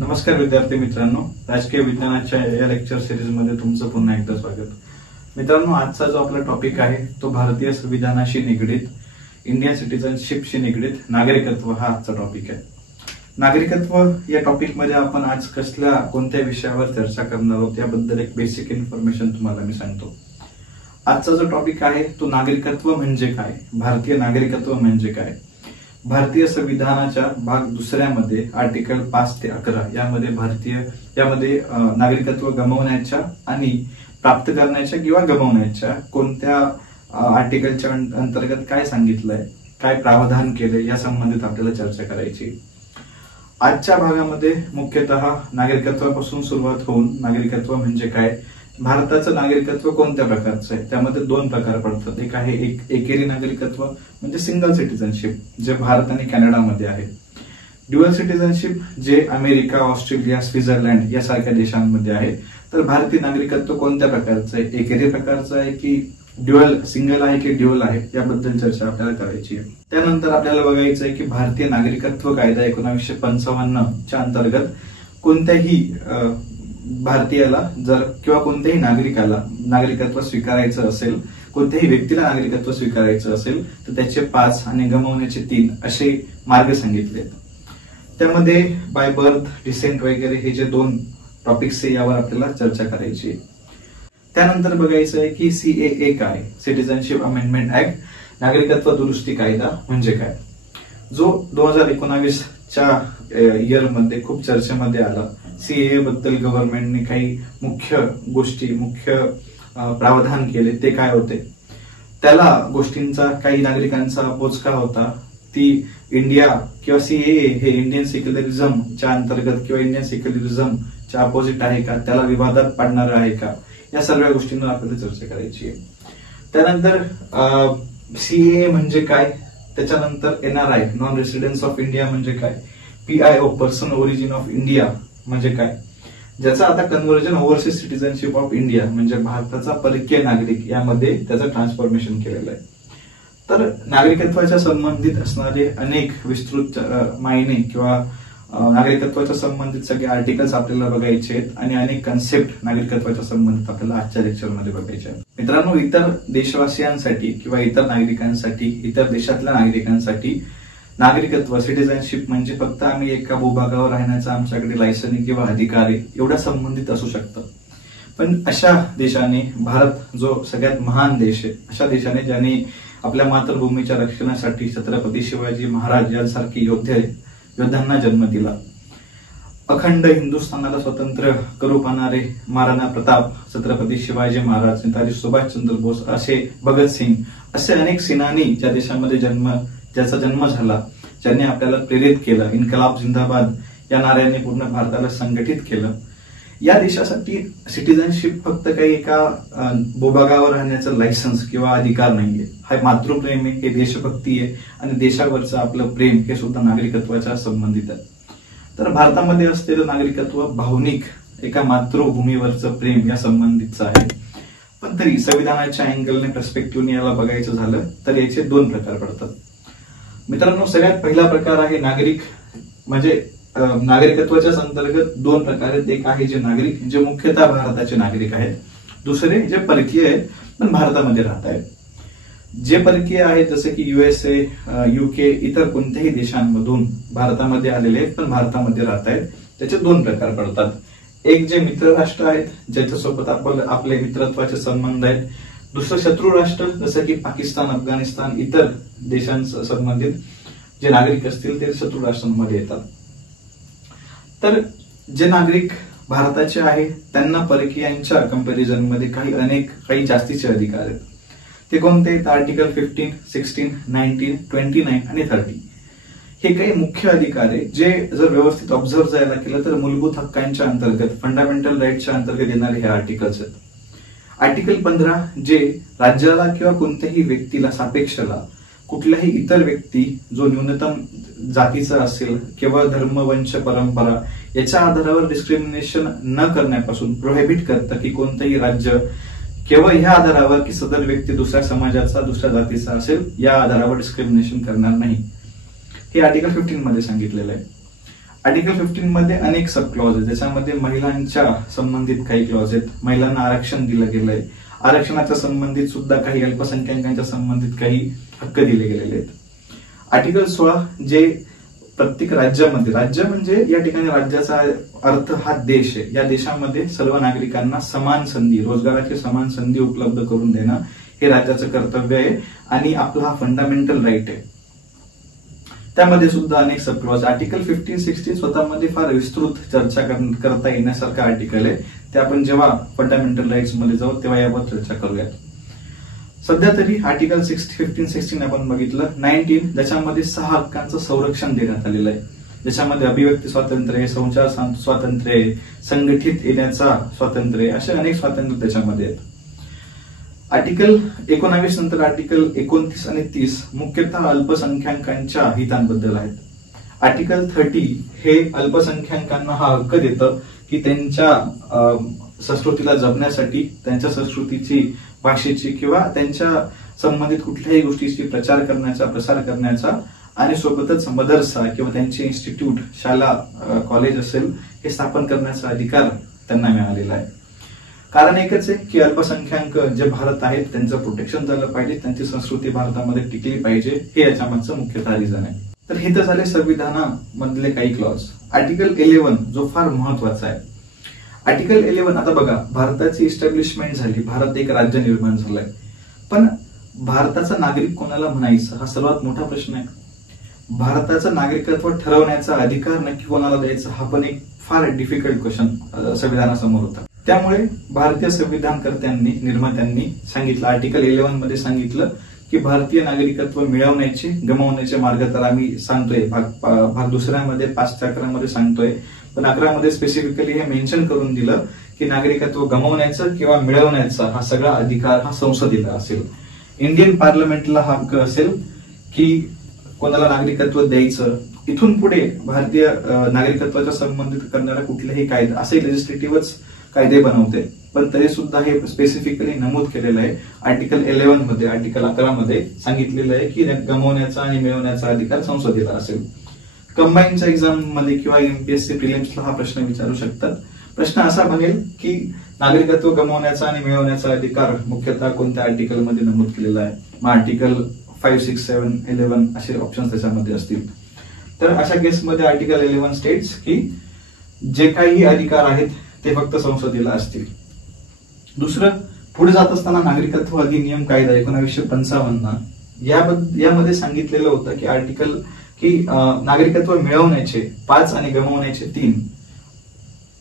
नमस्कार विद्यार्थी मित्रांनो, राजकीय विज्ञानाच्या या लेक्चर सिरीज मध्ये तुमचं पुन्हा एकदा स्वागत. मित्रांनो, आजचा जो आपला टॉपिक आहे तो भारतीय संविधानाशी निगडीत, इंडियन सिटीजनशिपशी निगडीत नागरिकत्व हा आजचा टॉपिक आहे. नागरिकत्व या टॉपिक मध्ये आपण आज कोणत्या विषयावर चर्चा करणार आहोत याबद्दल एक बेसिक इन्फॉर्मेशन तुम्हाला मी सांगतो. आजचा जो टॉपिक आहे तो नागरिकत्व म्हणजे काय, भारतीय नागरिकत्व म्हणजे काय. भारतीय संविधानाच्या भाग दुसऱ्यामध्ये आर्टिकल 5 ते 11 यामध्ये नागरिकत्व गमावण्याच्या आणि प्राप्त करण्याच्या किंवा गमावण्याच्या कोणत्या आर्टिकलच्या अंतर्गत काय सांगितलंय, काय प्रावधान केले या संबंधित आपल्याला चर्चा करायची. आजच्या भागामध्ये मुख्यतः नागरिकत्वापासून सुरुवात होऊन नागरिकत्व म्हणजे काय, भारताचं नागरिकत्व कोणत्या प्रकारचं आहे, त्यामध्ये दोन प्रकार पडतात. एक आहे एकेरी नागरिकत्व म्हणजे सिंगल सिटीजनशिप, जे भारत आणि कॅनडामध्ये आहे. ड्युअल सिटीजनशिप जे अमेरिका, ऑस्ट्रेलिया, स्वित्झर्लंड यासारख्या देशांमध्ये आहे. तर भारतीय नागरिकत्व कोणत्या प्रकारचं आहे, एकेरी प्रकारचं आहे की ड्युअल सिंगल आहे की ड्युअल आहे, याबद्दल चर्चा आपल्याला करायची आहे. त्यानंतर आपल्याला बघायचं आहे की भारतीय नागरिकत्व कायदा 1955 च्या अंतर्गत कोणत्याही भारतीयाला जर किंवा कोणत्याही नागरिकाला नागरिकत्व स्वीकारायचं असेल, कोणत्याही व्यक्तीला नागरिकत्व स्वीकारायचं असेल तर त्याचे 5 आणि गमावण्याचे 3 असे मार्ग सांगितले. त्यामध्ये बाय बर्थ, डिसेंट वगैरे हे जे 2 टॉपिक्स आहे यावर आपल्याला चर्चा करायची आहे. त्यानंतर बघायचं आहे की सीएए काय, सिटीजनशिप अमेंडमेंट ऍक्ट, नागरिकत्व दुरुस्ती कायदा म्हणजे काय, जो 2019 च्या इयर मध्ये खूप चर्चेमध्ये आला. सीएए बद्दल गव्हर्नमेंटने काही मुख्य प्रावधान केले. ते काय होते, त्याला गोष्टींचा काही नागरिकांचा बोचका होता. ती इंडिया किंवा सीएए हे इंडियन सेक्युलरिझमच्या अंतर्गत किंवा इंडियन सेक्युलरिझमच्या अपोजिट आहे का, त्याला विवादात पाडणार आहे का, या सर्व गोष्टींवर आपल्याला चर्चा करायची आहे. त्यानंतर सीएए म्हणजे काय, त्याच्यानंतर NRI, non residence of India म्हणजे काय, PIO, person origin of India म्हणजे काय, ज्याचं आता conversion overseas citizenship of India म्हणजे भारताचा परकीय नागरिक यामध्ये त्याचं ट्रान्सफॉर्मेशन केलेलं आहे. तर नागरिकत्वाच्या संबंधित असणारे अनेक विस्तृत मायने किंवा नागरिकत्वाच्या संबंधित सगळे आर्टिकल्स आपल्याला बघायचे आहेत आणि अनेक कन्सेप्ट नागरिकत्वाच्या संबंधित आपल्याला आजच्या लेक्चरमध्ये बघायचे आहेत. मित्रांनो, इतर देशवासियांसाठी किंवा इतर नागरिकांसाठी, इतर देशातल्या नागरिकांसाठी नागरिकत्व, सिटीजनशिप म्हणजे फक्त आम्ही एका भूभागावर राहण्याचा आमच्याकडे लायसन्स किंवा अधिकार आहे एवढ्या संबंधित असू शकतं. पण अशा देशाने, भारत जो सगळ्यात महान देश आहे, अशा देशाने ज्याने आपल्या मातृभूमीच्या रक्षणासाठी छत्रपती शिवाजी महाराज यांसारखे योद्ध्यांना जन्म दिला, अखंड हिंदुस्थानाला स्वतंत्र करू पाहणारे महाराणा प्रताप, छत्रपती शिवाजी महाराज, नेताजी सुभाषचंद्र बोस, असे भगतसिंग, असे अनेक सेनानी ज्या देशामध्ये ज्याचा जन्म झाला, ज्यांनी आपल्याला प्रेरित केलं, इन्कलाब जिंदाबाद या नाऱ्याने पूर्ण भारताला संघटित केलं. या देशासाठी सिटीजनशिप फक्त काही एका भूभागावर राहण्याचं लायसन्स किंवा अधिकार नाहीये. हा मातृप्रेम आहे, हे देशभक्ती आहे आणि देशावरचं आपलं प्रेम हे सुद्धा नागरिकत्वाच्या संबंधित आहे. तर भारतामध्ये असलेलं नागरिकत्व भावनिक, एका मातृभूमीवरचं प्रेम या संबंधितचं आहे. पण तरी संविधानाच्या अँगलने, पर्स्पेक्टिव्हने याला बघायचं झालं तर याचे 2 प्रकार पडतात. मित्रांनो, सगळ्यात पहिला प्रकार आहे नागरिक, म्हणजे नागरिकत्वाच्या अंतर्गत 2 प्रकार आहेत. एक आहे जे नागरिक जे मुख्यतः भारताचे नागरिक आहेत, दुसरे जे परकीय आहेत पण भारतामध्ये राहत आहेत. जे परकीय आहेत जसे की युएसए, युके, इतर कोणत्याही देशांमधून भारतामध्ये आलेले आहेत पण भारतामध्ये राहत आहेत, त्याचे 2 प्रकार पडतात. एक जे मित्र राष्ट्र आहेत, ज्याच्यासोबत आपले मित्रत्वाचे संबंध आहेत. दुसरं शत्रू राष्ट्र जसं की पाकिस्तान, अफगाणिस्तान, इतर देशांचं संबंधित जे नागरिक असतील ते शत्रू राष्ट्रांमध्ये येतात. तर जे नागरिक भारताचे आहेत त्यांना परकीयांच्या कंपॅरिझन मध्ये काही जास्तीचे अधिकार आहेत. ते कोणते आहेत, आर्टिकल 15, 16, 19, 29 आणि 30. हे काही मुख्य अधिकार आहे जे जर व्यवस्थित ऑब्झर्व्ह जायला केलं तर मूलभूत हक्कांच्या अंतर्गत, फंडामेंटल राईटच्या अंतर्गत येणारे हे आर्टिकल्स आहेत. आर्टिकल 15 जे राज्याला किंवा कोणत्याही व्यक्तीला, सापेक्षला कुठल्याही इतर व्यक्ती जो न्यूनतम जातीचा असेल किंवा धर्म, वंश, परंपरा याच्या आधारावर डिस्क्रिमिनेशन न करण्यापासून प्रोहिबिट करतं की कोणतंही राज्य केवळ ह्या आधारावर की सदर व्यक्ती दुसऱ्या समाजाचा, दुसऱ्या जातीचा असेल या आधारावर डिस्क्रिमिनेशन करणार नाही, हे आर्टिकल 15 मध्ये सांगितलेलं आहे. आर्टिकल 15 मध्ये अनेक सब क्लॉज आहेत, ज्याच्यामध्ये महिलांच्या संबंधित काही क्लॉज आहेत, महिलांना आरक्षण दिलं गेलंय, आरक्षणाच्या संबंधित सुद्धा काही अल्पसंख्याकांच्या संबंधित काही हक्क दिले गेलेले आहेत. आर्टिकल 16 जे प्रत्येक राज्यामध्ये, राज्य म्हणजे या ठिकाणी राज्याचा अर्थ हा देश आहे, या देशामध्ये सर्व नागरिकांना समान संधी, रोजगाराची समान संधी उपलब्ध करून देणं हे राज्याचं कर्तव्य आहे आणि आपला हा फंडामेंटल राईट आहे. त्यामध्ये सुद्धा अनेक सब क्लॉज. आर्टिकल 15-16 स्वतःमध्ये फार विस्तृत चर्चा करता येण्यासारखं आर्टिकल आहे, ते आपण जेव्हा फंडामेंटल राईट्स मध्ये जाऊ तेव्हा यावर चर्चा करूयात. सध्या तरी आर्टिकल 15-16 आपण बघितलं. 19 ज्याच्यामध्ये 6 हक्कांचं संरक्षण देण्यात आलेलं आहे, ज्याच्यामध्ये अभिव्यक्ती स्वातंत्र्य आहे, संचार स्वातंत्र्य आहे, संघटित येण्याचा स्वातंत्र्य, असे अनेक स्वातंत्र्य त्याच्यामध्ये आहेत. आर्टिकल 19 नंतर आर्टिकल 29 आणि 30 मुख्यतः अल्पसंख्याकांच्या हितांबद्दल आहेत. आर्टिकल 30 हे अल्पसंख्याकांना हा हक्क देतं की त्यांच्या संस्कृतीला जपण्यासाठी, त्यांच्या संस्कृतीची, भाषेची किंवा त्यांच्या संबंधित कुठल्याही गोष्टीची प्रचार करण्याचा, प्रसार करण्याचा आणि सोबतच मदरसा किंवा त्यांचे इन्स्टिट्यूट, शाळा, कॉलेज असेल हे स्थापन करण्याचा अधिकार त्यांना मिळालेला आहे. कारण एकच आहे की अल्पसंख्याक जे भारत आहेत त्यांचं प्रोटेक्शन झालं पाहिजे, त्यांची संस्कृती भारतामध्ये टिकली पाहिजे, हे याच्या मागचं मुख्यतः रिझन आहे. तर हे तर झाले संविधानामधले काही क्लॉज. आर्टिकल 11 जो फार महत्वाचा आहे. आर्टिकल 11 आता बघा, भारताची इस्टॅब्लिशमेंट झाली, भारत एक राज्य निर्माण झालंय, पण भारताचा नागरिक कोणाला म्हणायचं हा सर्वात मोठा प्रश्न आहे. भारताचं नागरिकत्व ठरवण्याचा अधिकार नक्की कोणाला द्यायचा हा पण एक फार डिफिकल्ट क्वेश्चन संविधानासमोर होता. त्यामुळे भारतीय संविधानकर्त्यांनी, निर्मात्यांनी सांगितलं, आर्टिकल 11 मध्ये सांगितलं की भारतीय नागरिकत्व मिळवण्याचे, गमावण्याचे मार्ग तर आम्ही सांगतोय, भाग 2 मध्ये 5-11 मध्ये सांगतोय, पण 11 मध्ये स्पेसिफिकली हे मेन्शन करून दिलं की नागरिकत्व गमावण्याचं किंवा मिळवण्याचा हा सगळा अधिकार हा संसदेला असेल. इंडियन पार्लमेंटला हक्क असेल की कोणाला नागरिकत्व द्यायचं. इथून पुढे भारतीय नागरिकत्वाच्या संबंधित करणारा कुठलेही कायदा, असे लेजिस्लेटिव्हच कायदे बनवते, पण तरी सुद्धा हे स्पेसिफिकली नमूद केलेलं आहे आर्टिकल 11 मध्ये, आर्टिकल 11 मध्ये सांगितलेलं आहे की गमावण्याचा आणि मिळवण्याचा अधिकार संसदेला असेल. कंबाईनच्या एक्झाम मध्ये किंवा एमपीएससी प्रिलिम्सला हा प्रश्न विचारू शकतात. प्रश्न असा बनेल की नागरिकत्व गमावण्याचा आणि मिळवण्याचा अधिकार मुख्यतः कोणत्या आर्टिकल मध्ये नमूद केलेला आहे. मग आर्टिकल 5, 6, 7, 11 असे ऑप्शन त्याच्यामध्ये असतील. तर अशा केसमध्ये आर्टिकल 11 स्टेट्स की जे काही अधिकार आहेत ते फक्त संसदेला असतील. दुसरं, पुढे जात असताना नागरिकत्व अधिनियम कायदा 1955 यामध्ये सांगितलेलं होतं की आर्टिकल की नागरिकत्व मिळवण्याचे 5 आणि गमावण्याचे 3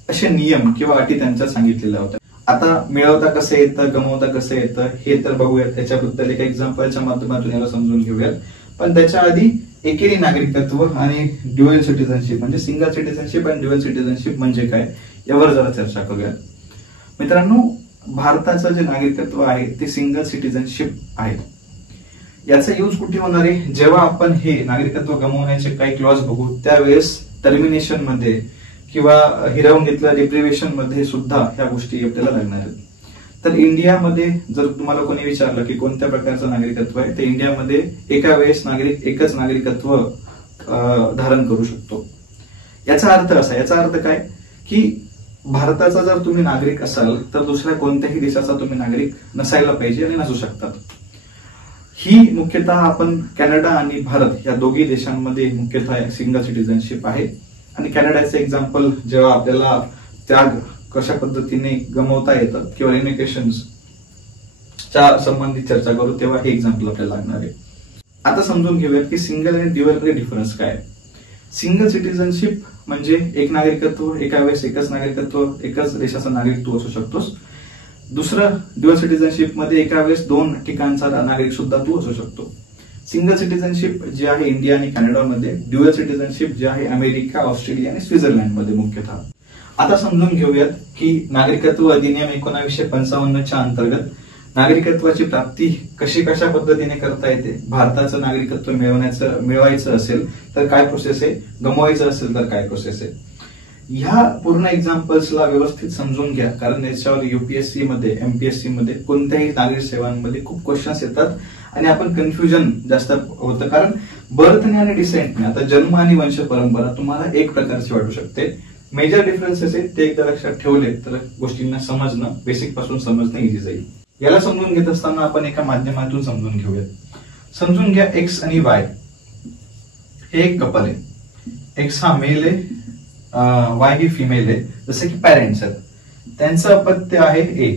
असे नियम किंवा अटी त्यांच्या सांगितलेल्या होत्या. आता मिळवता कसं येतं, गमावता कसं येतं हे तर बघूयात, त्याच्याबद्दल एका एक्झाम्पलच्या माध्यमातून याला समजून घेऊयात. पण त्याच्या आधी एकेरी नागरिकत्व आणि ड्युअल सिटिझनशिप म्हणजे सिंगल सिटिझनशिप आणि ड्युअल सिटिझनशिप म्हणजे काय यावर जरा चर्चा करूयात. मित्रांनो, भारताचं जे नागरिकत्व आहे ते सिंगल सिटिझनशिप आहे. याचा यूज कुठे होणार आहे, जेव्हा आपण हे नागरिकत्व गमावण्याचे काही क्लॉज बघू त्यावेळेस टर्मिनेशन मध्ये किंवा हिरावून घेतलेल्या डिप्रिव्हेशन मध्ये सुद्धा ह्या गोष्टी आपल्याला लागणार आहेत. तर इंडियामध्ये जर तुम्हाला कोणी विचारलं की कोणत्या प्रकारचं नागरिकत्व आहे, तर इंडियामध्ये एका वेळेस नागरिक एकच नागरिकत्व धारण करू शकतो. याचा अर्थ असा, याचा अर्थ काय की भारताचा जर तुम्ही नागरिक असाल तर दुसऱ्या कोणत्याही देशाचा तुम्ही नागरिक नसायला पाहिजे आणि नसू शकतात. ही मुख्यतः आपण कॅनडा आणि भारत या दोघी देशांमध्ये मुख्यतः सिंगल सिटिझनशिप आहे. आणि कॅनडाचं एक्झाम्पल जेव्हा आपल्याला त्याग कशा पद्धतीने गमवता येतात किंवा रिनिकेशन्स च्या संबंधित चर्चा करू तेव्हा हे एक्झाम्पल आपल्याला लागणार आहे. आता समजून घेऊयात की सिंगल आणि ड्युअल मध्ये डिफरन्स काय. सिंगल सिटिझनशिप म्हणजे एक नागरिकत्व, एका वेळेस एकच नागरिकत्व, एकच देशाचा नागरिक तू असू शकतोस. दुसरं ड्युअल सिटिझनशिप मध्ये एका वेळेस 2 ठिकाणचा नागरिक सुद्धा तू असू शकतो. सिंगल सिटिझनशिप जे आहे इंडिया आणि कॅनडामध्ये, ड्युअल सिटिझनशिप जे आहे अमेरिका, ऑस्ट्रेलिया आणि स्वित्झर्लंडमध्ये मुख्यतः. आता समजून घेऊयात की नागरिकत्व अधिनियम 1955च्या अंतर्गत नागरिकत्वाची प्राप्ती कशा पद्धतीने करता येते. भारताचं नागरिकत्व मिळवायचं असेल तर काय प्रोसेस आहे, गमवायचं असेल तर काय प्रोसेस आहे. ह्या पूर्ण एक्झाम्पल्सला व्यवस्थित समजून घ्या, कारण याच्यावर युपीएससी मध्ये, एमपीएससी मध्ये, कोणत्याही नागरिक सेवांमध्ये खूप क्वेश्चन्स येतात आणि आपण कन्फ्युजन जास्त होतं. कारण बर्थने आणि डिसेंटने, आता जन्म आणि वंश परंपरा तुम्हाला एक प्रकारची वाटू शकते. मेजर डिफरन्सेस आहेत ते एकदा लक्षात ठेवले तर गोष्टींना समजणं, बेसिक पासून समजणं इझी जाईल. याला समजून घेत असताना आपण एका माध्यमातून समजून घेऊयात. समजून घ्या एक्स आणि वाय हे एक कपल आहे. एक्स हा मेल आहे, वाय ही फिमेल आहे, जसे की पॅरेंट्स आहेत. त्यांचं अपत्य आहे ए.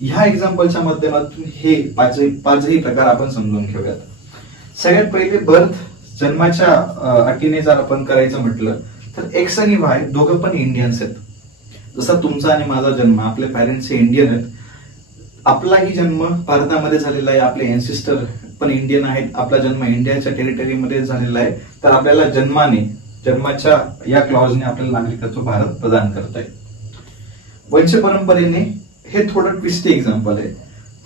ह्या एक्झाम्पलच्या माध्यमातून हे पाचही प्रकार आपण समजून घेऊयात. सगळ्यात पहिले बर्थ, जन्माच्या अटीने जर आपण करायचं म्हटलं तर एक्स आणि वाय दोघं पण इंडियन्स आहेत. जसा तुमचा आणि माझा जन्म, आपले पॅरेंट्स हे इंडियन आहेत. आपलाही जन्म भारतामध्ये झालेला आहे, आपले एन्सिस्टर पण इंडियन आहेत. आपला जन्म इंडियाच्या टेरिटरीमध्ये झालेला आहे. तर आपल्याला जन्माच्या या क्लॉजने आपल्याला नागरिकत्व भारत प्रदान करत आहे. वंश परंपरेने हे थोडं ट्विस्टी एक्झाम्पल आहे.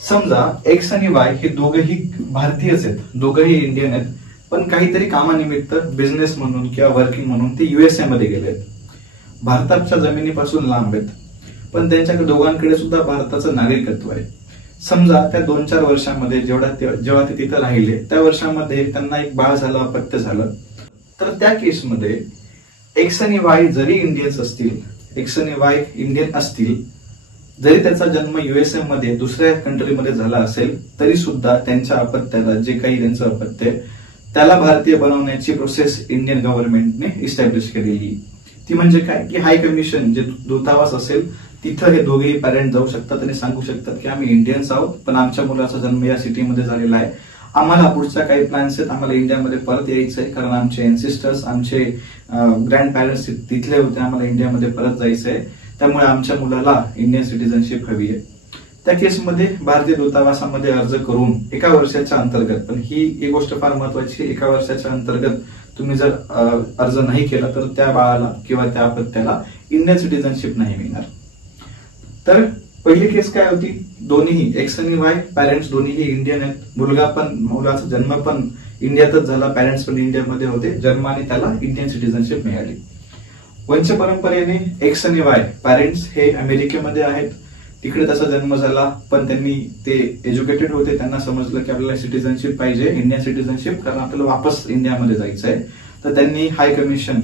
समजा एक्स आणि वाय हे दोघंही भारतीयच आहेत, दोघंही इंडियन आहेत, पण काहीतरी कामानिमित्त बिझनेस म्हणून किंवा वर्किंग म्हणून ते युएसए मध्ये गेले आहेत. भारताच्या जमिनीपासून लांब आहेत, पण त्यांच्याकडे दोघांकडे सुद्धा भारताचं नागरिकत्व आहे. समजा त्या 2-4 वर्षांमध्ये जेव्हा ते तिथं राहिले त्या वर्षामध्ये त्यांना एक बाळ झालं, अपत्य झालं, तर त्या केसमध्ये एक्स आणि वाय जरी इंडियन्स असतील, एक्स आणि वाय इंडियन असतील, जरी त्याचा जन्म युएसए मध्ये दुसऱ्या कंट्रीमध्ये झाला असेल तरी सुद्धा त्यांच्या अपत्याला, जे काही त्यांचं अपत्य त्याला भारतीय बनवण्याची प्रोसेस इंडियन गव्हर्नमेंटने इस्टॅब्लिश केलेली. ती म्हणजे काय की हाय कमिशन, जे दूतावास असेल तिथं हे दोघेही पॅरेंट जाऊ शकतात आणि सांगू शकतात की आम्ही इंडियन्स आहोत, पण आमच्या मुलाचा जन्म या सिटीमध्ये झालेला आहे, आम्हाला पुढच्या काही प्लॅन्स आहेत, आम्हाला इंडियामध्ये परत यायचं आहे, कारण आमचे एन्सिस्टर्स, आमचे ग्रँड पॅरेंट्स तिथले होते, आम्हाला इंडियामध्ये परत जायचं आहे, त्यामुळे आमच्या मुलाला इंडियन सिटीजनशिप हवी आहे. त्या केसमध्ये भारतीय दूतावासामध्ये अर्ज करून 1 वर्षाच्या अंतर्गत, पण ही गोष्ट फार महत्वाची, 1 वर्षाच्या अंतर्गत तुम्ही जर अर्ज नाही केला तर त्या बाळाला किंवा त्या अपत्याला इंडियन सिटीजनशिप नाही मिळणार. तर पहिली केस काय होती, दोन्ही एक्स आणि वाय पॅरेंट्स दोन्हीही इंडियन आहेत, मुलाचा जन्म पण इंडियातच झाला, पॅरेंट्स पण इंडियामध्ये होते, जन्माने त्याला इंडियन सिटीजनशिप मिळाली. वंश परंपरेने एक्स आणि वाय पॅरेंट्स हे अमेरिकेमध्ये आहेत, तिकडे त्याचा जन्म झाला, पण ते एज्युकेटेड होते, त्यांना समजलं की आपल्याला सिटीजनशिप पाहिजे, इंडियन सिटीजनशिप, कारण आपल्याला वापस इंडियामध्ये जायचं आहे. तर त्यांनी हाय कमिशन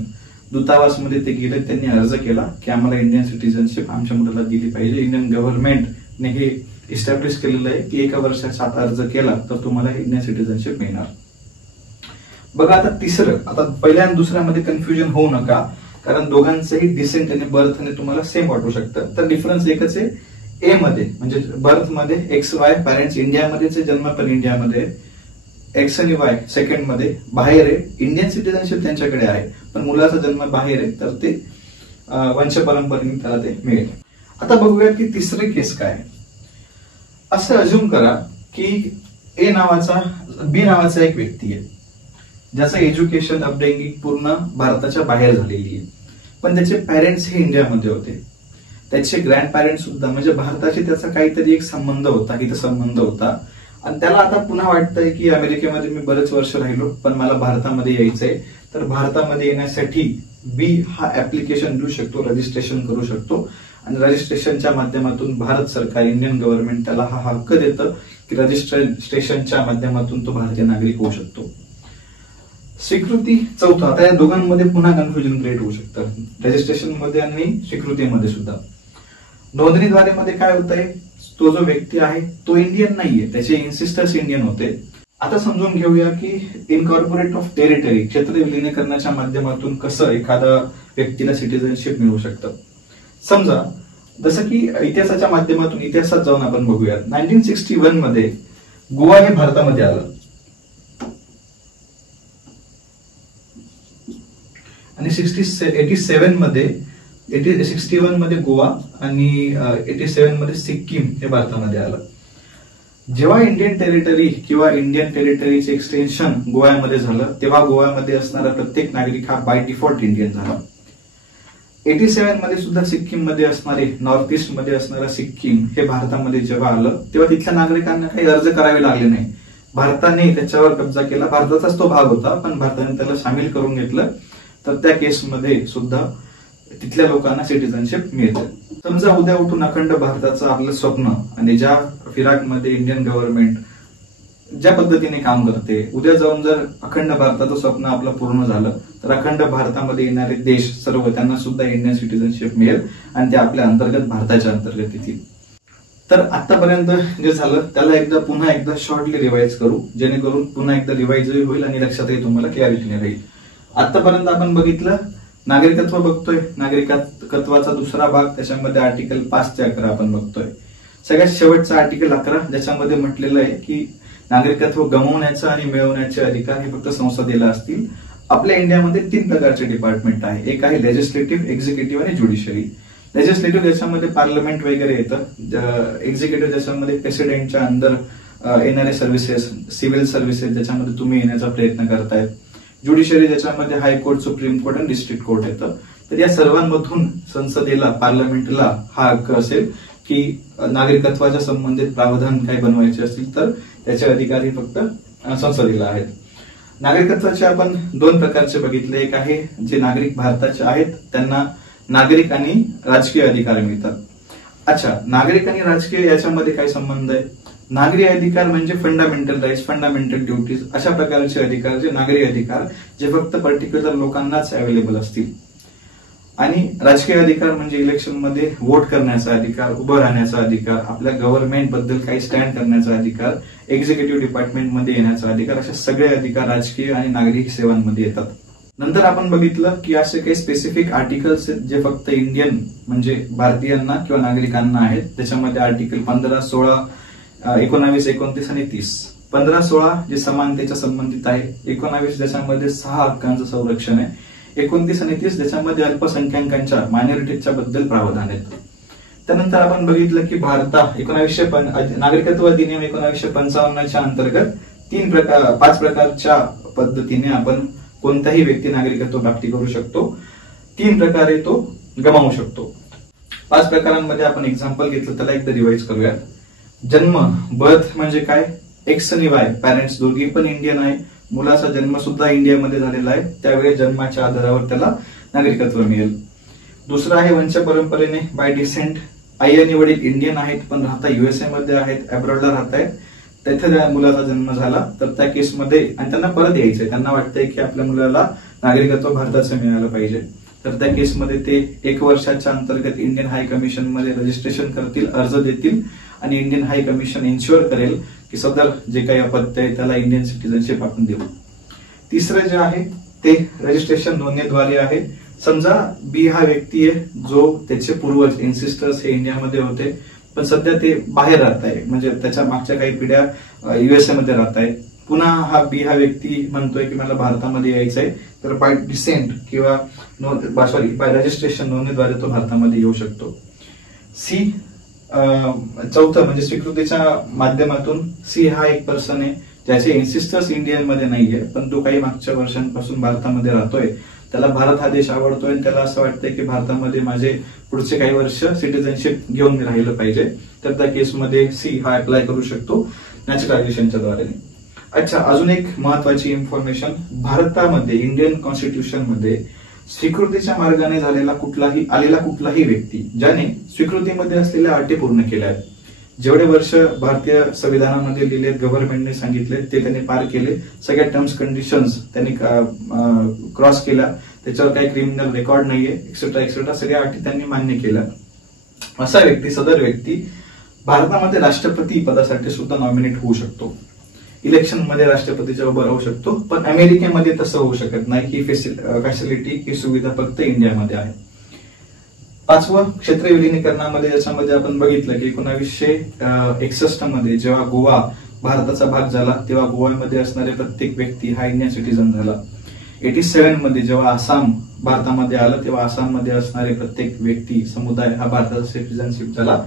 दूतावासमध्ये ते गेले, त्यांनी अर्ज केला की आम्हाला इंडियन सिटीजनशिप आमच्या मुलाला दिली पाहिजे. इंडियन गव्हर्नमेंटने हे इस्टॅब्लिश केलेलं आहे की 1 वर्षाचा अर्ज केला तर तुम्हाला इंडियन सिटीजनशिप मिळणार. बघा आता तिसरं, आता पहिल्या आणि दुसऱ्यामध्ये कन्फ्युजन होऊ नका, कारण दोघांचंही डिसेंट आणि बर्थ ने तुम्हाला सेम वाटू शकतं. तर डिफरन्स एकच आहे, ए मध्ये म्हणजे बर्थ मध्ये एक्स वाय पॅरेंट्स इंडियामध्येच, जन्म पण इंडियामध्ये, एक्स आणि वाय सेकंड मध्ये बाहेर आहे, इंडियन सिटीजनशिप त्यांच्याकडे आहे, पण मुलाचा जन्म बाहेर आहे, तर ते वंश परंपरेने त्याला ते मिळेल. आता बघूया की तिसरे केस काय. असं अज्युम करा की बी नावाचा एक व्यक्ती आहे, ज्याचं एज्युकेशन अपब्रिंगिंग पूर्ण भारताच्या बाहेर झालेली आहे, पण त्याचे पॅरेंट्स हे इंडियामध्ये होते, त्याचे ग्रँड पॅरेंट्स सुद्धा, म्हणजे भारताशी त्याचा काहीतरी एक संबंध होता, हितसंबंध होता, आणि त्याला आता पुन्हा वाटतंय की अमेरिकेमध्ये मी बरेच वर्ष राहिलो, पण मला भारतामध्ये यायचंय. तर भारतामध्ये येण्यासाठी बी हा ऍप्लिकेशन देऊ शकतो, रजिस्ट्रेशन करू शकतो, आणि रजिस्ट्रेशनच्या माध्यमातून भारत सरकार, इंडियन गव्हर्नमेंट त्याला हा हक्क देतं की रजिस्ट्रेशनच्या माध्यमातून तो भारतीय नागरिक होऊ शकतो. स्वीकृती चौथा, आता या दोघांमध्ये पुन्हा कन्फ्युजन क्रिएट होऊ शकतं, रजिस्ट्रेशन मध्ये आणि स्वीकृतीमध्ये सुद्धा. नोंदणीद्वारे मध्ये काय होत आहे, तो जो व्यक्ती आहे तो इंडियन नाहीये, त्याचे एन्सिस्टर्स इंडियन होते. आता समजून घेऊया की इनकॉर्पोरेट ऑफ टेरिटरी, क्षेत्र विलिनीकरणाच्या माध्यमातून कसं एखाद्या व्यक्तीला सिटीजनशिप मिळू शकतं. समजा जसं की इतिहासाच्या माध्यमातून इतिहासात जाऊन आपण बघूया. 1961 मध्ये गोवा हे भारतामध्ये आलं, आणि 61 मध्ये गोवा आणि 87 मध्ये सिक्कीम हे भारतामध्ये आलं. जेव्हा इंडियन टेरिटरी किंवा इंडियन टेरिटरीचे एक्सटेन्शन गोव्यामध्ये झालं, तेव्हा गोव्यामध्ये असणारा प्रत्येक नागरिक हा बाय डिफॉल्ट इंडियन झाला. 87 मध्ये सुद्धा सिक्कीम मध्ये असणारे, नॉर्थ ईस्ट मध्ये असणारा सिक्कीम हे भारतामध्ये जेव्हा आलं, तेव्हा तिथल्या नागरिकांना काही अर्ज करावे लागले नाही, भारताने त्याच्यावर कब्जा केला, भारताचाच तो भाग होता, पण भारताने त्याला सामील करून घेतलं. तर त्या केसमध्ये सुद्धा तिथल्या लोकांना सिटीजनशिप मिळते. समजा उद्या उठून अखंड भारताचं आपलं स्वप्न, आणि ज्या फिराकमध्ये इंडियन गव्हर्नमेंट ज्या पद्धतीने काम करते. उद्या जाऊन जर अखंड भारताचं स्वप्न आपलं पूर्ण झालं तर अखंड भारतामध्ये येणारे देश सर्व त्यांना सुद्धा इंडियन सिटिझनशिप मिळेल आणि ते आपल्या अंतर्गत भारताच्या अंतर्गत येतील. तर आतापर्यंत जे झालं त्याला पुन्हा एकदा शॉर्टली रिवाइज करू, जेणेकरून पुन्हा एकदा रिवाइजही होईल आणि लक्षातही तुम्हाला क्लॅरिटी राहील. आतापर्यंत आपण बघितलं नागरिकत्व बघतोय, नागरिकत्वाचा दुसरा भाग, त्याच्यामध्ये आर्टिकल 5 ते 11 आपण बघतोय. सगळ्यात शेवटचा आर्टिकल 11 ज्याच्यामध्ये म्हटलेलं आहे की नागरिकत्व गमावण्याचा आणि मिळवण्याचे अधिकार हे फक्त संसदेला असतील. आपल्या इंडियामध्ये 3 प्रकारचे डिपार्टमेंट आहे. एक आहे लेजिस्लेटिव्ह, एक्झिक्युटिव्ह आणि ज्युडिशरी. लेजिस्लेटिव्ह ज्याच्यामध्ये पार्लमेंट वगैरे येतं, एक्झिक्युटिव्ह ज्याच्यामध्ये प्रेसिडेंटच्या अंडर येणारे सर्व्हिसेस, सिव्हिल सर्व्हिसेस ज्याच्यामध्ये तुम्ही येण्याचा प्रयत्न करतायत, ज्युडिशरी ज्याच्यामध्ये हायकोर्ट, सुप्रीम कोर्ट आणि डिस्ट्रिक्ट कोर्ट येतं. तर या सर्वांमधून संसदेला, पार्लमेंटला हा हक्क असेल की नागरिकत्वाच्या संबंधित प्रावधान काही बनवायचे असतील तर त्याचे अधिकार हे फक्त संसदेला आहेत. नागरिकत्वाचे आपण 2 प्रकारचे बघितले. एक आहे जे नागरिक भारताचे आहेत त्यांना नागरिक आणि राजकीय अधिकार मिळतात. अच्छा, नागरिक आणि राजकीय याच्यामध्ये काय संबंध आहे? नागरी अधिकार म्हणजे फंडामेंटल राईट्स, फंडामेंटल ड्युटीज, अशा प्रकारचे अधिकार, जे नागरी अधिकार जे फक्त पर्टिक्युलर लोकांनाच अवेलेबल असतील. आणि राजकीय अधिकार म्हणजे इलेक्शनमध्ये वोट करण्याचा अधिकार, उभं राहण्याचा अधिकार, आपल्या गव्हर्नमेंट बद्दल काही स्टँड करण्याचा अधिकार, एक्झिक्युटिव्ह डिपार्टमेंटमध्ये येण्याचा अधिकार, असे सगळे अधिकार राजकीय आणि नागरी सेवांमध्ये येतात. नंतर आपण बघितलं की असे काही स्पेसिफिक आर्टिकल्स आहेत जे फक्त इंडियन म्हणजे भारतीयांना किंवा नागरिकांना आहेत. त्याच्यामध्ये आर्टिकल 15, 16, 19, 29 आणि 30. 15, 16 जे समानतेच्या संबंधित आहे, 19 ज्याच्यामध्ये 6 हक्कांचं संरक्षण आहे, 29 आणि 30 ज्याच्यामध्ये अल्पसंख्याकांच्या, मायनॉरिटीच्या बद्दल प्रावधान आहेत. त्यानंतर आपण बघितलं की नागरिकत्व अधिनियम 1955च्या अंतर्गत 5 प्रकारच्या पद्धतीने आपण कोणताही व्यक्ती नागरिकत्व प्राप्ती करू शकतो. 3 प्रकारे तो गमावू शकतो. 5 प्रकारांमध्ये आपण एक्झाम्पल घेतलं, त्याला एकदा रिवाइज करूयात. जन्म, बर्थ म्हणजे काय? एक्स आणि वाय पॅरेंट्स दोघी पण इंडियन आहे. मुलाचा जन्म सुद्धा इंडियामध्ये झालेला आहे, त्यावेळी जन्माच्या आधारावर त्याला नागरिकत्व मिळेल. दुसरं आहे वंश परंपरेने, बाय डिसेंट. आई आणि वडील इंडियन आहेत पण राहता युएसए मध्ये आहेत, अब्रॉडला राहत आहेत. तेथे त्या मुलाचा जन्म झाला तर त्या केसमध्ये, आणि त्यांना परत यायचंय, त्यांना वाटतंय की आपल्या मुलाला नागरिकत्व भारताचं मिळालं पाहिजे, तर त्या केसमध्ये ते 1 वर्षाच्या अंतर्गत इंडियन हाय कमिशन मध्ये रजिस्ट्रेशन करतील, अर्ज देतील आणि इंडियन हाय कमिशन इन्शुअर करेल की सदर जे काही अपत्य आहे त्याला इंडियन सिटिझनशिप आपण देऊ. तिसरं जे आहे ते रजिस्ट्रेशन नोंदणीद्वारे आहे. समजा बी हा व्यक्ती आहे जो त्याचे पूर्वज, एन्सिस्टर्स हे इंडियामध्ये होते पण सध्या ते बाहेर राहत आहे, म्हणजे त्याच्या मागच्या काही पिढ्या युएसए मध्ये राहत आहेत. पुन्हा हा बी हा व्यक्ती म्हणतोय की मला भारतामध्ये यायचंय, तर बाय डिसेंट किंवा बाय रजिस्ट्रेशन नोंदणीद्वारे तो भारतामध्ये येऊ शकतो. सी, चौथं म्हणजे स्वीकृतीच्या माध्यमातून, सी हा एक पर्सन आहे ज्याचे एन्सिस्टर्स इंडियनमध्ये नाहीये पण तो काही मागच्या वर्षांपासून भारतामध्ये राहतोय, त्याला भारत हा देश आवडतोय आणि त्याला असं वाटतंय की भारतामध्ये माझे पुढचे काही वर्ष सिटिझनशिप घेऊन मी राहिलं पाहिजे, तर त्या केसमध्ये सी हा अप्लाय करू शकतो नॅचरलायझेशनच्या द्वारे. अच्छा, अजून एक महत्वाची इन्फॉर्मेशन, भारतामध्ये इंडियन कॉन्स्टिट्यूशन मध्ये स्वीकृतीच्या मार्गाने आलेला कुठलाही व्यक्ती ज्याने स्वीकृतीमध्ये असलेल्या अटी पूर्ण केल्या आहेत, जेवढे वर्ष भारतीय संविधानामध्ये लिहिले, गव्हर्नमेंटने सांगितले ते त्यांनी पार केले, सगळ्या टर्म्स कंडिशन्स त्यांनी क्रॉस केल्या, त्याच्यावर काही क्रिमिनल रेकॉर्ड नाहीये, एक्सेट्रा एक्सेट्रा, सगळ्या अटी त्यांनी मान्य केल्या, असा व्यक्ती, सदर व्यक्ती भारतामध्ये राष्ट्रपती पदासाठी सुद्धा नॉमिनेट होऊ शकतो. इलेक्शन मध्ये राष्ट्रपतीच्या उभं राहू शकतो, पण अमेरिकेमध्ये तसं होऊ शकत नाही. ही फॅसिलिटी, ही सुविधा फक्त इंडियामध्ये आहे. 5वं क्षेत्रीय विलिनीकरणामध्ये, ज्याच्यामध्ये आपण बघितलं की 1961 मध्ये जेव्हा गोवा भारताचा भाग झाला तेव्हा गोव्यामध्ये असणारे प्रत्येक व्यक्ती हा इंडियन सिटिझन झाला. 87 मध्ये जेव्हा आसाम भारतामध्ये आलं तेव्हा आसाममध्ये असणारे प्रत्येक व्यक्ती, समुदाय हा भारताचा सिटिझनशिप झाला.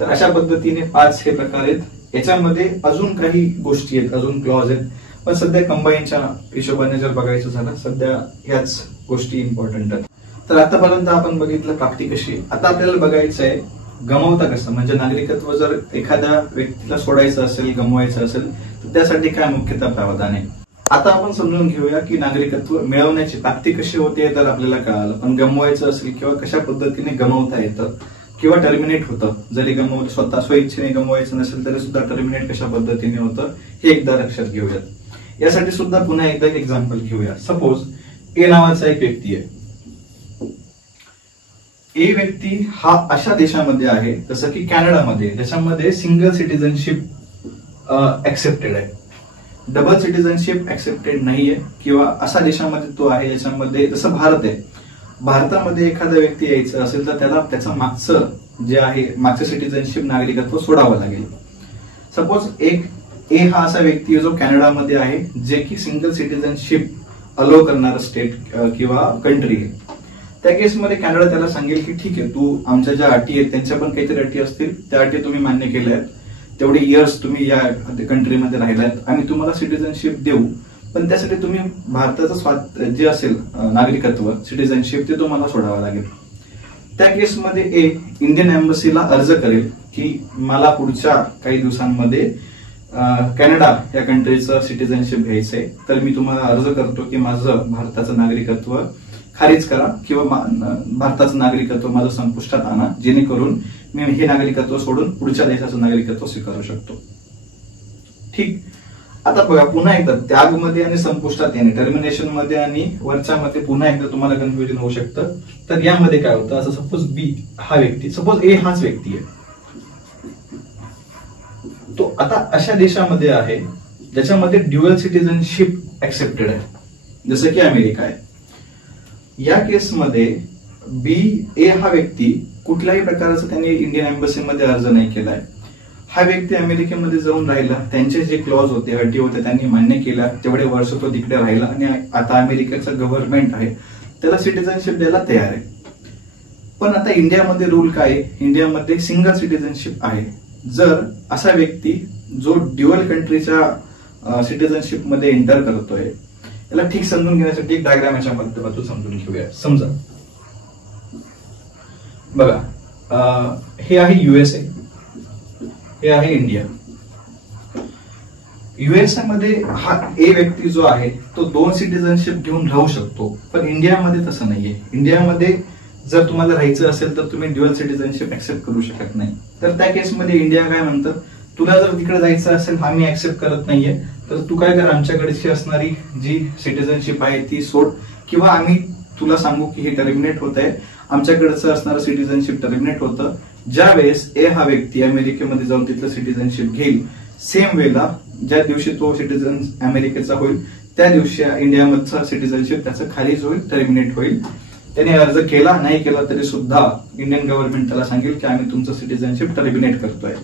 तर अशा पद्धतीने 5 हे प्रकार आहेत. याच्यामध्ये अजून काही गोष्टी आहेत, अजून क्लॉज आहेत, पण सध्या कंबाईनच्या हिशोबाने जर बघायचं झालं सध्या ह्याच गोष्टी इम्पॉर्टंट आहेत. तर आतापर्यंत आपण बघितलं प्राप्ती कशी, आता आपल्याला बघायचं आहे गमावता कसं, म्हणजे नागरिकत्व जर एखाद्या व्यक्तीला सोडायचं असेल, गमवायचं असेल तर त्यासाठी काय मुख्यतः प्रावधान आहे. आता आपण समजून घेऊया की नागरिकत्व मिळवण्याची प्राप्ती कशी होते तर आपल्याला कळालं, पण गमवायचं असेल किंवा कशा पद्धतीने गमवता येतं किंवा टर्मिनेट होतं. जरी स्वतः स्वइच्छेने गमवायचं नसेल तरी सुद्धा टर्मिनेट कशा पद्धतीने होतं हे एकदा लक्षात घेऊयात. यासाठी सुद्धा पुन्हा एकदा एक एक्झाम्पल घेऊया. सपोज ए नावाचा एक व्यक्ती आहे. ए व्यक्ती हा अशा देशामध्ये आहे जसं की कॅनडामध्ये, ज्याच्यामध्ये सिंगल सिटीजनशिप ऍक्सेप्टेड आहे, डबल सिटीजनशिप ऍक्सेप्टेड नाहीये, किंवा अशा देशामध्ये तो आहे ज्याच्यामध्ये जसं भारत आहे. भारतामध्ये एखादा व्यक्ती यायचं असेल तर त्याला त्याचं मागचं जे आहे मागचं सिटीजनशिप नागरिकत्व सोडावं लागेल. सपोज एक ए हा असा व्यक्ती जो कॅनडामध्ये आहे, जे की सिंगल सिटीजनशिप अलो करणारं स्टेट किंवा कंट्री आहे. त्या केसमध्ये कॅनडा त्याला सांगेल की ठीक आहे, तू आमच्या ज्या अटी आहेत त्यांच्या पण काहीतरी अटी असतील, त्या अटी तुम्ही मान्य केल्या आहेत, तेवढे इयर्स तुम्ही या कंट्रीमध्ये राहिलात, आम्ही तुम्हाला सिटीजनशिप देऊ, पण त्यासाठी तुम्ही भारताचं जे असेल नागरिकत्व सिटीजनशिप ते तुम्हाला सोडावं लागेल. त्या केसमध्ये ए इंडियन एम्बसीला अर्ज करेल की मला पुढच्या काही दिवसांमध्ये कॅनडा या कंट्रीचं सिटीजनशिप घ्यायचंय, तर मी तुम्हाला अर्ज करतो की माझं भारताचं नागरिकत्व खारिज करा किंवा भारताचं नागरिकत्व माझं संपुष्टात आणा, जेणेकरून मी हे नागरिकत्व सोडून पुढच्या देशाचं नागरिकत्व स्वीकारू शकतो. ठीक. आता बघा, पुन्हा एकदा त्यागमध्ये आणि संपुष्टात येणे, टर्मिनेशन मध्ये आणि वरच्या मध्ये पुन्हा एकदा तुम्हाला कन्फ्युजन होऊ शकतं. तर यामध्ये काय होतं, असं सपोज बी हा व्यक्ती, सपोज ए हाच व्यक्ती आहे, तो आता अशा देशामध्ये आहे ज्याच्यामध्ये ड्युअल सिटीजनशिप ऍक्सेप्टेड आहे, जसं की अमेरिका आहे. या केसमध्ये बी ए हा व्यक्ती कुठल्याही प्रकारचा त्यांनी इंडियन एम्बसीमध्ये अर्ज नाही केलाय. हा व्यक्ती अमेरिकेमध्ये जाऊन राहिला, त्यांचे जे क्लॉज होते, अटी होते, त्यांनी मान्य केल्या, तेवढे वर्ष तो तिकडे राहिला आणि आता अमेरिकेचं गव्हर्नमेंट आहे त्याला सिटीजनशिप द्यायला तयार आहे. पण आता इंडियामध्ये रूल काय आहे, इंडियामध्ये सिंगल सिटीजनशिप आहे. जर असा व्यक्ती जो ड्युअल कंट्रीच्या सिटीजनशिप मध्ये एंटर करतोय, याला ठीक समजून घेण्यासाठी एक डायग्रामच्या माध्यमातून समजून घेऊया. समजा बघा, हे आहे युएसए, हे आहे इंडिया. युएसए मध्ये हा ए व्यक्ती जो आहे तो 2 सिटीजनशिप घेऊन राहू शकतो, पण इंडियामध्ये तसं नाहीये. इंडियामध्ये जर तुम्हाला राहायचं असेल तर तुम्ही ड्युअल सिटीजनशिप ऍक्सेप्ट करू शकत नाही. तर त्या केसमध्ये इंडिया काय म्हणतं, तुला जर तिकडे जायचं असेल, आम्ही ऍक्सेप्ट करत नाहीये, तर तू काय कर, आमच्याकडची असणारी जी सिटीजनशिप आहे ती सोड, किंवा आम्ही तुला सांगू की हे टर्मिनेट होत आहे, आमच्याकडचं असणारं सिटीजनशिप टर्मिनेट होतं. ज्या वेळेस ए हा व्यक्ती अमेरिकेमध्ये जाऊन तिथलं सिटीजनशिप घेईल, सेम वेळेला ज्या दिवशी तो सिटीजन अमेरिकेचा होईल त्या दिवशी इंडियामधचा सिटीजनशिप त्याचं खालीच होईल, टर्मिनेट होईल. त्याने अर्ज केला नाही केला तरी सुद्धा इंडियन गव्हर्नमेंट त्याला सांगेल की आम्ही तुमचं सिटीजनशिप टर्मिनेट करतोय.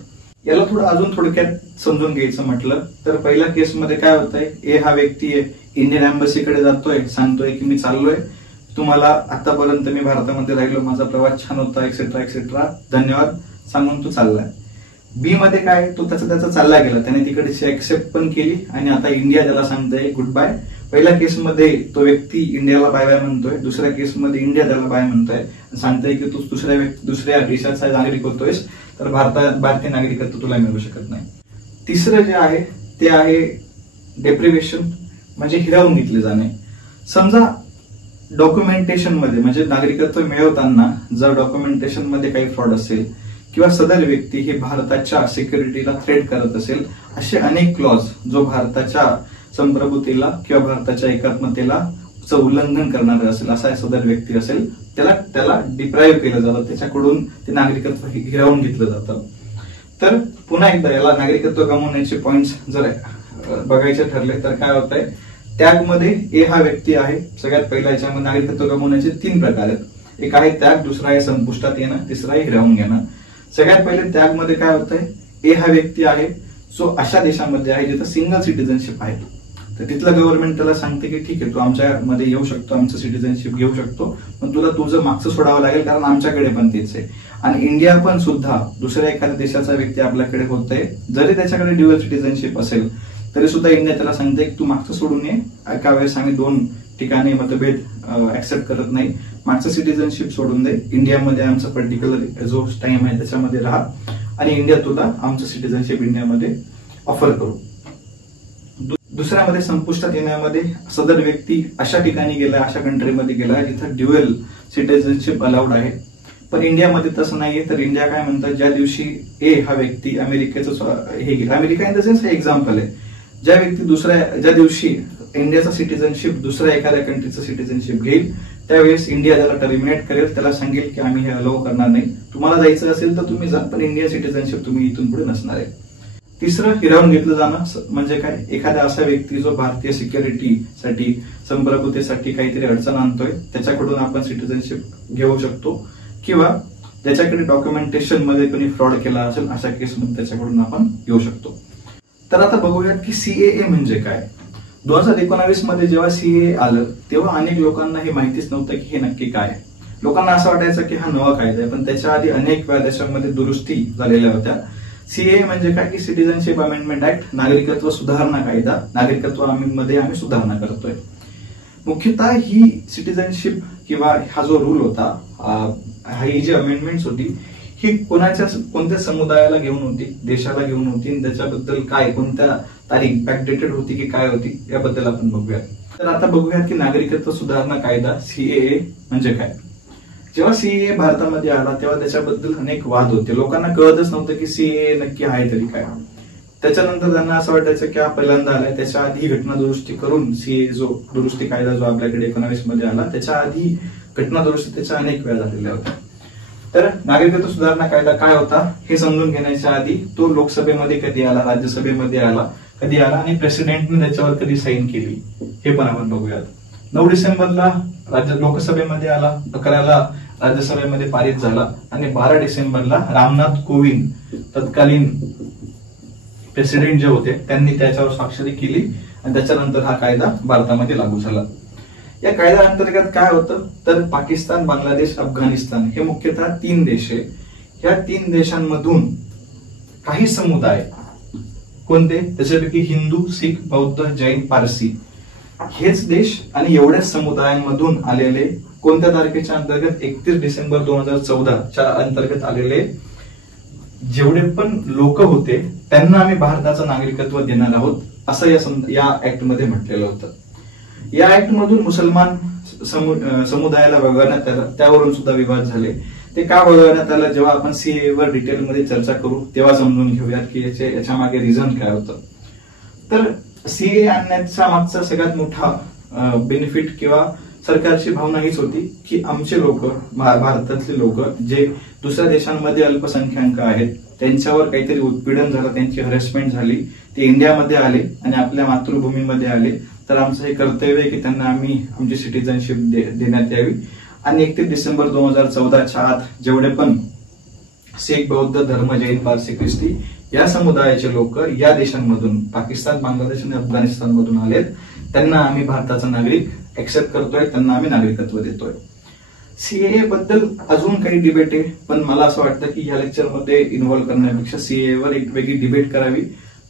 याला थोडं अजून थोडक्यात समजून घ्यायचं म्हटलं तर पहिल्या केसमध्ये काय होतंय, ए हा व्यक्ती आहे, इंडियन एम्बसीकडे जातोय, सांगतोय की मी चाललोय, तुम्हाला आतापर्यंत मी भारतामध्ये राहिलो, माझा प्रवास छान होता, एक्सेट्रा एक्सेट्रा, धन्यवाद सांगून तो चाललाय. बी मध्ये काय, तो त्याचा चालला गेला, त्याने तिकडची एक्सेप्ट पण केली आणि आता इंडिया त्याला सांगतोय गुड बाय. पहिल्या केसमध्ये तो व्यक्ती इंडियाला बाय बाय म्हणतोय, दुसऱ्या केसमध्ये इंडिया त्याला बाय म्हणतोय, सांगतोय की तू दुसऱ्या देशाचा नागरिक होतोयस, तर भारतीय नागरिकत्व तुला मिळू शकत नाही. तिसरं जे आहे ते आहे डेप्रिव्हेशन, म्हणजे हिरावून घेतले जाणे. समजा डॉक्युमेंटेशन मध्ये, म्हणजे नागरिकत्व मिळवताना जर डॉक्युमेंटेशन मध्ये काही फ्रॉड असेल किंवा सदर व्यक्ती ही भारताच्या सिक्युरिटीला थ्रेट करत असेल, असे अनेक क्लॉज जो भारताच्या संप्रभुतेला किंवा भारताच्या एकात्मतेला उल्लंघन करणारे असेल, असा सदर व्यक्ती असेल, त्याला डिप्राईव्ह केलं जातं, त्याच्याकडून ते नागरिकत्व हिरावून घेतलं जातं. तर पुन्हा एकदा याला नागरिकत्व गमावण्याचे पॉइंट्स जर बघायचे ठरले तर काय होत आहे, त्यागमध्ये ए हा व्यक्ती आहे. सगळ्यात पहिला याच्यामध्ये नागरिकत्व गमावण्याचे 3 प्रकार आहेत. एक आहे त्याग, दुसरा आहे संपुष्टात येणं, तिसरा आहे हिरावून घेणं. सगळ्यात पहिले त्यागमध्ये काय होत आहे, ए हा व्यक्ती आहे जो अशा देशामध्ये आहे जिथं सिंगल सिटीजनशिप आहे, तर तिथलं गव्हर्नमेंट त्याला सांगते की ठीक आहे, तू आमच्यामध्ये येऊ शकतो, आमचं सिटीजनशिप घेऊ शकतो, पण तुला तुझं मागचं सोडावं लागेल कारण आमच्याकडे पण तेच आहे. आणि इंडिया पण सुद्धा दुसऱ्या एखाद्या देशाचा व्यक्ती आपल्याकडे होत आहे, जरी त्याच्याकडे ड्युअल सिटीजनशिप असेल तरी सुद्धा इंडिया त्याला सांगते की तू मागचं सोडून ये. एका वेळेस आम्ही 2 ठिकाणी मतभेद ऍक्सेप्ट करत नाही, मागचं सिटीजनशिप सोडून दे, इंडियामध्ये आमचा पर्टिक्युलर जो टाइम आहे त्याच्यामध्ये राहा आणि इंडिया तुला आमचं सिटीजनशिप इंडियामध्ये ऑफर करू. दुसऱ्यामध्ये संपुष्टात येण्यामध्ये सदर व्यक्ती अशा ठिकाणी गेला, अशा कंट्रीमध्ये गेला जिथं ड्युअल सिटीजनशिप अलाउड आहे, पण इंडियामध्ये तसं नाहीये. तर इंडिया काय म्हणतात, ज्या दिवशी ए हा व्यक्ती अमेरिकेचं हे घेईल, अमेरिका इन द सेन्स हे एक्झाम्पल आहे, ज्या दिवशी इंडियाचा सिटीजनशिप दुसऱ्या एखाद्या कंट्रीचं सिटीजनशिप घेईल, त्यावेळेस इंडिया त्याला टर्मिनेट करेल, त्याला सांगेल की आम्ही हे अलाउ करणार नाही, तुम्हाला जायचं असेल तर तुम्ही जा, पण इंडिया सिटीजनशिप तुम्ही इथून पुढे नसणार आहे. तिसरं, हिरावून घेतलं जाणं म्हणजे काय, एखादा असा व्यक्ती जो भारतीय सिक्युरिटीसाठी संप्रभुतेसाठी काहीतरी अडचण आणतोय, त्याच्याकडून आपण सिटीजनशिप घेऊ शकतो, किंवा ज्याच्याकडे डॉक्युमेंटेशन मध्ये कोणी फ्रॉड केला असेल अशा केसमध्ये त्याच्याकडून आपण घेऊ शकतो. तर आता बघूयात की सीएए म्हणजे काय. 2019 मध्ये जेव्हा सीएए आलं तेव्हा अनेक लोकांना हे माहितीच नव्हतं की हे नक्की काय आहे. लोकांना असं वाटायचं की हा नवा कायदा आहे, पण त्याच्या आधी अनेक वेळा देशांमध्ये दुरुस्ती झालेल्या होत्या. सीएए म्हणजे काय की सिटीजनशिप अमेंडमेंट ऍक्ट, नागरिकत्व सुधारणा कायदा, नागरिकत्वामध्ये आम्ही सुधारणा करतोय. मुख्यतः ही सिटीजनशिप किंवा हा जो रूल होता, ही जी अमेंडमेंट्स होती, ही कोणत्या समुदायाला घेऊन होती, देशाला घेऊन होती, आणि त्याच्याबद्दल काय, कोणत्या तारीख बॅकडेटेड होती की काय होती, याबद्दल आपण बघूयात. तर आता बघूयात की नागरिकत्व सुधारणा कायदा सीएए म्हणजे काय. जेव्हा सीएए भारतामध्ये आला तेव्हा त्याच्याबद्दल अनेक वाद होते, लोकांना कळतच नव्हतं की सीएए नक्की आहे तरी काय. त्याच्यानंतर त्यांना असं वाटायचं की हा पहिल्यांदा आलाय, त्याच्या आधी घटना दुरुस्ती करून सीए जो दुरुस्ती कायदा जो आपल्याकडे 19 मध्ये आला, त्याच्या आधी घटना दुरुस्ती त्याच्या अनेक वेळा झालेल्या होत्या. तर नागरिकत्व सुधारणा कायदा काय होता हे समजून घेण्याच्या आधी तो लोकसभेमध्ये कधी आला, राज्यसभेमध्ये कधी आला, आणि प्रेसिडेंटने त्याच्यावर कधी साईन केली हे पण आपण बघूयात. 9 डिसेंबरला लोकसभेमध्ये आला, 11ला राज्यसभेमध्ये पारित झाला, आणि 12 डिसेंबरला रामनाथ कोविंद तत्कालीन प्रेसिडेंट जे होते त्यांनी त्याच्यावर स्वाक्षरी केली, आणि त्याच्यानंतर हा कायदा भारतामध्ये लागू झाला. या कायद्याअंतर्गत काय होतं तर पाकिस्तान, बांगलादेश, अफगाणिस्तान हे मुख्यतः 3 देश आहे. या 3 देशांमधून काही समुदाय, कोणते, त्याच्यापैकी हिंदू, शीख, बौद्ध, जैन, पारसी हेच देश, आणि एवढ्याच समुदायांमधून आलेले कोणत्या तारखेच्या अंतर्गत 31 डिसेंबर 2014च्या अंतर्गत आलेले जेवढे पण लोक होते त्यांना आम्ही भारताचं नागरिकत्व देणार आहोत, असं या ऍक्ट मध्ये म्हटलेलं होतं. या ऍक्ट मधून मुसलमान समुदायाला वगळण्यात आलं, त्यावरून सुद्धा विवाद झाले. ते का वगळण्यात आलं, जेव्हा आपण सीएए वर डिटेलमध्ये चर्चा करू तेव्हा समजून घेऊयात की याच्या मागे रिझन काय होतं. तर सीएए आणण्याचा मागचा सगळ्यात मोठा बेनिफिट किंवा सरकारची भावना हीच होती की आमचे लोक, भारतातले लोक जे दुसऱ्या देशांमध्ये अल्पसंख्याक आहेत त्यांच्यावर काहीतरी उत्पीडन झालं, त्यांची हॅरेसमेंट झाली, ते इंडियामध्ये आले आणि आपल्या मातृभूमीमध्ये आले, तर आमचं हे कर्तव्य आहे की त्यांना आम्ही आमची सिटीजनशिप देण्यात यावी. आणि 31 डिसेंबर 2014च्या आत जेवढे पण शीख, बौद्ध धर्म, जैन, पारसी, ख्रिस्ती या समुदायाचे लोक या देशांमधून, पाकिस्तान, बांगलादेश आणि अफगाणिस्तान मधून आलेत, त्यांना आम्ही भारताचा नागरिक एक्सेप्ट करतोय, त्यांना आम्ही नागरिकत्व देतोय. सीएए बद्दल अजून काही डिबेट आहे, पण मला असं वाटतं की या लेक्चरमध्ये इन्व्हॉल्व्ह करण्यापेक्षा सीएए वर एक वेगळी डिबेट करावी.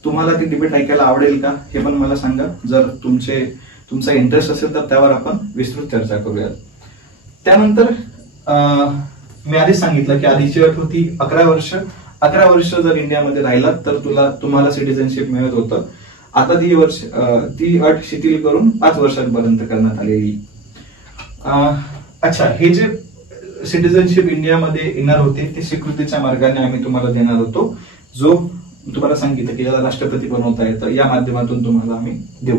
तुम्हाला ती डिबेट ऐकायला आवडेल का हे पण मला सांगा. जर तुमचा इंटरेस्ट असेल तर त्यावर आपण विस्तृत चर्चा करूयात. त्यानंतर मी आधीच सांगितलं की आधीची अट होती 11 वर्ष. 11 वर्ष जर इंडियामध्ये राहिलात तर तुम्हाला सिटीजनशिप मिळत होतं. आता ती अट शिथिल करून 5 वर्षांपर्यंत करण्यात आलेली. अच्छा, हे जे सिटीजनशिप इंडियामध्ये येणार होते ते स्वीकृतीच्या मार्गाने आम्ही तुम्हाला देणार होतो, जो तुम्हाला सांगितलं की ज्याला राष्ट्रपती बनवता येतं, या माध्यमातून तुम्हाला आम्ही देऊ.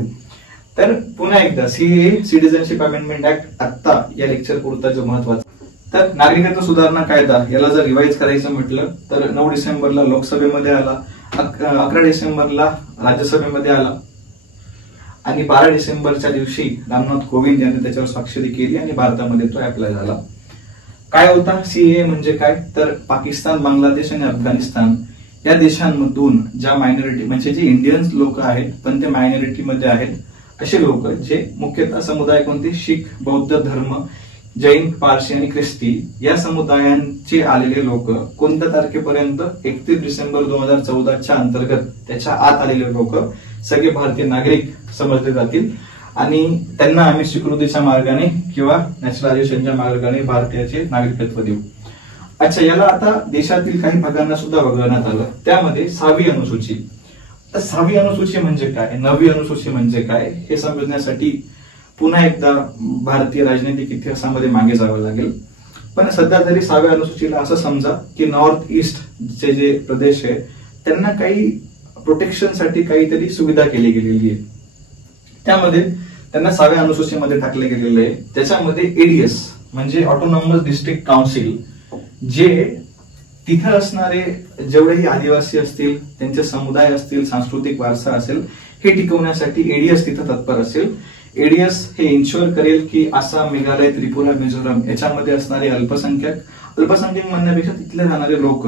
तर पुन्हा एकदा सीएए सिटीजनशिप अमेंडमेंट ऍक्ट आता या लेक्चर पुरता जो महत्वाचा. तर नागरिकत्व सुधारणा कायदा याला जर रिवाईज करायचं म्हटलं तर 9 डिसेंबरला लोकसभेमध्ये आला, 11 डिसेंबरला राज्यसभेमध्ये आला, आणि 12 डिसेंबरच्या दिवशी रामनाथ कोविंद यांनी त्याच्यावर स्वाक्षरी केली आणि भारतामध्ये तो अप्लाय झाला. काय होता सीएए म्हणजे काय तर पाकिस्तान, बांगलादेश आणि अफगाणिस्तान या देशांमधून ज्या मायनॉरिटी, म्हणजे जे इंडियन्स लोक आहेत पण ते मायनॉरिटीमध्ये आहेत असे लोक, जे मुख्यतः समुदाय कोणते, शीख, बौद्ध धर्म, जैन, पारसी आणि ख्रिस्ती या समुदायांचे आलेले लोक कोणत्या तारखेपर्यंत 31 डिसेंबर 2014च्या अंतर्गत त्याच्या आत आलेले लोक सगळे भारतीय नागरिक समजले जातील, आणि त्यांना आम्ही स्वीकृतीच्या मार्गाने किंवा नॅशनलायझेशनच्या मार्गाने भारतीयाचे नागरिकत्व देऊ. अच्छा, याला आता देशातील काही भागांना सुद्धा वगळण्यात आलं. त्यामध्ये 6वी अनुसूची. तर 6वी अनुसूची म्हणजे काय, 9वी अनुसूची म्हणजे काय हे समजण्यासाठी पुन्हा एकदा भारतीय राजनैतिक इतिहासामध्ये मागे जावं लागेल. पण सध्या तरी 6व्या अनुसूचीला असं समजा की नॉर्थ ईस्टचे जे प्रदेश आहे त्यांना काही प्रोटेक्शनसाठी काहीतरी सुविधा केली गेलेली आहे. त्यामध्ये त्यांना 6व्या अनुसूचीमध्ये टाकले गेलेले आहे. त्याच्यामध्ये एडीएस म्हणजे ऑटोनॉमस डिस्ट्रिक्ट काउन्सिल, जे तिथे असणारे जेवढेही आदिवासी असतील, त्यांचे समुदाय असतील, सांस्कृतिक वारसा असेल, हे टिकवण्यासाठी एडीएस तिथे तत्पर असेल. एडीएस हे इन्शुअर करेल की आसाम, मेघालय, त्रिपुरा, मिझोराम याच्यामध्ये असणारे अल्पसंख्याक म्हणण्यापेक्षा तिथले राहणारे लोक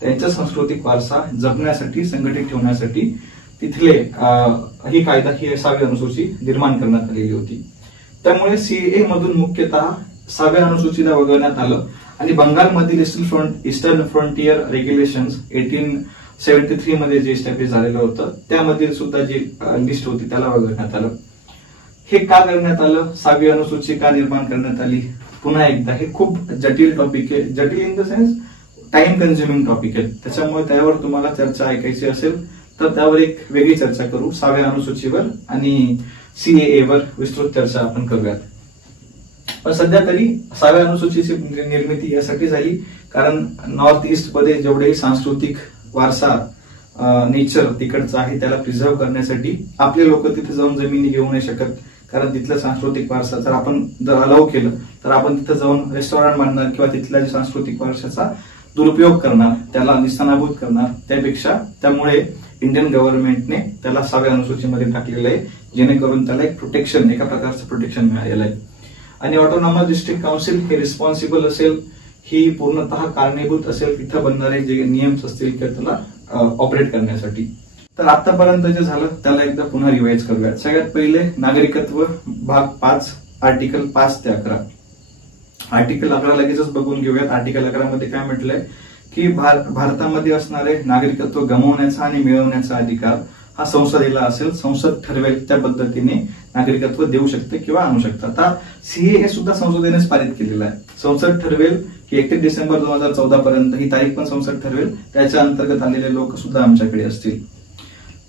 त्यांचा सांस्कृतिक वारसा जपण्यासाठी, संघटित ठेवण्यासाठी तिथले ही कायदा ही 6वी अनुसूची निर्माण करण्यात आलेली होती. त्यामुळे सीएए मधून मुख्यतः 6व्या अनुसूचीला वगळण्यात आलं आणि बंगालमधील ईस्टर्न फ्रंटियर रेग्युलेशन्स 1873 मध्ये जे एस्टॅब्लिश झालेलं होतं त्यामधील सुद्धा जी लिस्ट होती त्याला वगळण्यात आलं. हे का करण्यात आलं, 6वी अनुसूची का निर्माण करण्यात आली, पुन्हा एकदा हे खूप जटिल टॉपिक आहे. जटिल in the sense time consuming topic आहे. त्याच्यामुळे त्यावर तुम्हाला चर्चा ऐकायची असेल तर त्यावर एक वेगळी चर्चा करू. 6व्या अनुसूचीवर आणि सीएए वर विस्तृत चर्चा आपण करूयात. पण सध्या तरी 6व्या अनुसूचीची निर्मिती यासाठी झाली कारण नॉर्थ ईस्ट मध्ये जेवढेही सांस्कृतिक वारसा नेचर तिकडचं आहे त्याला प्रिझर्व्ह करण्यासाठी आपले लोक तिथे जाऊन जमिनी घेऊ नाही शकत, कारण तिथला सांस्कृतिक वारसा जर आपण अलाउ केलं तर आपण तिथे जाऊन रेस्टॉरंट बांधणार किंवा तिथल्या सांस्कृतिक वारशाचा दुरुपयोग करणार, त्याला निस्तानाभूत करणार. त्यामुळे इंडियन गव्हर्नमेंटने त्याला 6व्या अनुसूचीमध्ये टाकलेलं आहे, जेणेकरून त्याला एक प्रोटेक्शन, एका प्रकारचं प्रोटेक्शन मिळालेलं आहे. आणि ऑटोनॉमस डिस्ट्रिक्ट काउन्सिल हे रिस्पॉन्सिबल असेल, ही पूर्णतः कारणीभूत असेल तिथं बनणारे जे नियम्स असतील किंवा त्याला ऑपरेट करण्यासाठी. तर आतापर्यंत जे झालं त्याला एकदा पुन्हा रिवाइज करूयात. सगळ्यात पहिले नागरिकत्व भाग 5 आर्टिकल 5 ते 11. आर्टिकल 11 लगेचच बघून घेऊयात. आर्टिकल 11 मध्ये काय म्हटलंय की भारतामध्ये असणारे नागरिकत्व गमावण्याचा आणि मिळवण्याचा अधिकार हा संसदेला असेल. संसद ठरवेल त्या पद्धतीने नागरिकत्व देऊ शकते किंवा आणू शकते. आता सीएए सुद्धा संसदेनेच पारित केलेलं आहे. संसद ठरवेल की 31 डिसेंबर 2014 पर्यंत ही तारीख पण संसद ठरवेल, त्याच्या अंतर्गत आलेले लोक सुद्धा आमच्याकडे असतील.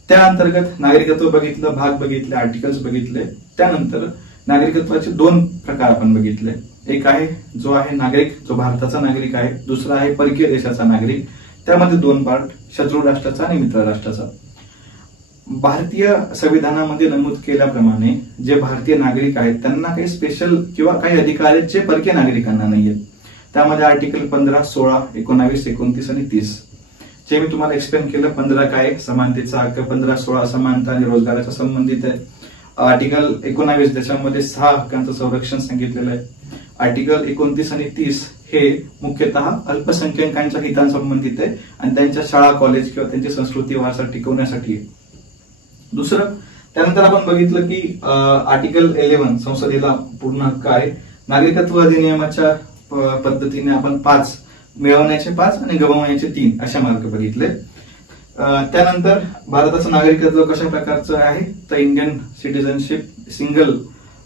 त्या अंतर्गत नागरिकत्व बघितलं, भाग बघितले, आर्टिकल्स बघितले. त्यानंतर नागरिकत्वाचे 2 प्रकार आपण बघितले. एक आहे जो आहे नागरिक, जो भारताचा नागरिक आहे. दुसरा आहे परकीय देशाचा नागरिक. त्यामध्ये 2 पार्ट, शत्रू राष्ट्राचा आणि मित्र राष्ट्राचा. भारतीय संविधानामध्ये नमूद केल्याप्रमाणे जे भारतीय नागरिक आहेत त्यांना काही स्पेशल किंवा काही अधिकार आहेत जे परकीय नागरिकांना नाहीयेत. त्यामध्ये आर्टिकल 15, 16, 19, 29 आणि 30 जे मी तुम्हाला एक्सप्लेन केलं. 15 काय, समानतेचा हक्क. 15, 16 समानता आणि रोजगाराच्या संबंधित आहे. आर्टिकल 19 त्याच्यामध्ये 6 हक्कांचं संरक्षण सांगितलेलं आहे. आर्टिकल 29 आणि 30 हे मुख्यतः अल्पसंख्याकांच्या हितांसंबंधित आहे आणि त्यांच्या शाळा, कॉलेज किंवा त्यांची संस्कृती वारसा टिकवण्यासाठी आहे. दुसरं, त्यानंतर आपण बघितलं की आर्टिकल 11 संसदेला पूर्ण हक्क आहे. नागरिकत्व अधिनियमाच्या पद्धतीने आपण 5 मिळवण्याचे 5 आणि गमावण्याचे 3 अशा मार्ग बघितले. त्यानंतर भारताचं नागरिकत्व कशा प्रकारचं आहे तर Indian citizenship, single